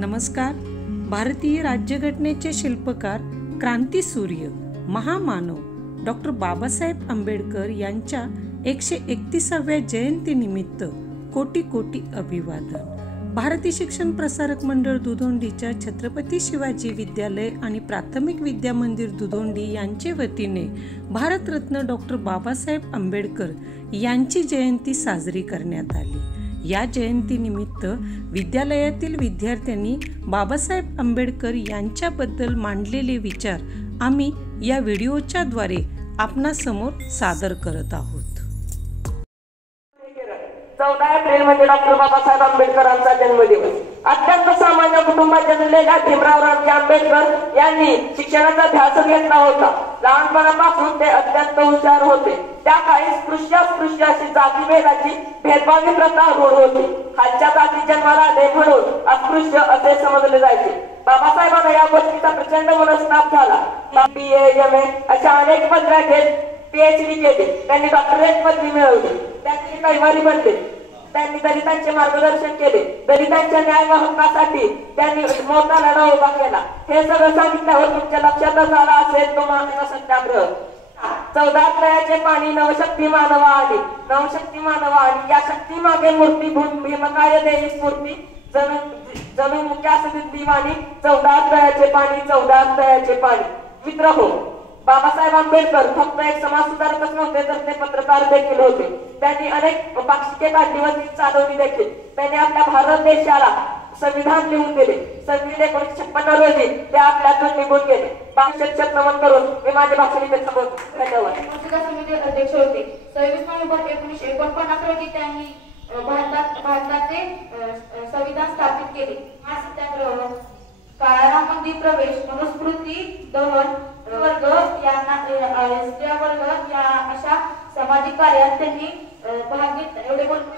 नमस्कार. भारतीय राज्यघटनेचे शिल्पकार, क्रांतीसूर्य, महामानव डॉक्टर बाबासाहेब आंबेडकर यांच्या 131व्या जयंतीनिमित्त कोटी कोटी अभिवादन. भारतीय शिक्षण प्रसारक मंडळ दुधोंडीच्या छत्रपती शिवाजी विद्यालय आणि प्राथमिक विद्या मंदिर दुधोंडी यांचे वतीने भारतरत्न डॉक्टर बाबासाहेब आंबेडकर यांची जयंती साजरी करण्यात आली. या जयंतीनिमित्त विद्यालयातील विद्यार्थ्यांनी बाबासाहेब आंबेडकर यांच्याबद्दल मांडलेले विचार आम्ही या व्हिडिओच्या द्वारे आपणासमोर सादर करत आहोत. 14 एप्रिल म्हणजे डॉक्टर बाबासाहेब आंबेडकरांचा जन्मदिवस. अत्यंत सामान्य कुटुंबात जन्मलेल्या भीमराव रामजी आंबेडकर यांनी शिक्षणाचा ध्यास घेतला होता. लहानपणापासून ते अत्यंत हुशार होते. त्या काळी स्पृश्य अशी जातीभेदाची भेदभावी प्रथा रूढ होती. खालच्या जाती जन्माला आले म्हणून अस्पृश्य असे समजले जायचे. बाबासाहेबांना या गोष्टीचा प्रचंड मनस्ताप झाला. BA, MA अशा अनेक पदव्या घेत PhD केली. त्यांनी डॉक्टरेट पदवी मिळवली. त्यांनी कैवारी बनले. त्यांनी दलितांचे मार्गदर्शन केले. दलितांच्या न्याय व हक्कासाठी त्यांनी मोठा लढा उभा केला. हे सगळं सांगितल्यावर तुमच्या लक्षातच आला असेल तो महात्मा सत्याग्रह. 14 अध्यायाचे पाणी नवशक्ती मानवा आली. नवशक्ती मानवा आली या शक्ती मागे मूर्ती भीमकाय देवी स्फूर्ती जणू मुख्या दिवाणी. 14 अध्यायाचे पाणी, 14 अध्यायाचे पाणी. मित्रहो, बाबासाहेब आंबेडकर फक्त एक समाजसुधारकच नव्हते तर ते पत्रकार देखील होते. त्यांनी अनेक पाक्षिके काढली व ती चालवली देखील. त्यांनी आपल्या भारत देशाला संविधान लिहून दिले. 1956 रोजी ते आपल्यातून निघून गेले. शत नमन करून मी माझे भाषण इथे थांबवतो. धन्यवाद. अध्यक्ष होते. 26 नोव्हेंबर 1949 रोजी त्यांनी भारताचे संविधान स्थापित केले. हा सत्याग्रह काळाराम मंदिर प्रवेश, मनुस्मृती दहन, वर्ग या अशा सामाजिक कार्यात त्यांनी भाग घेतला. एवढे बोलून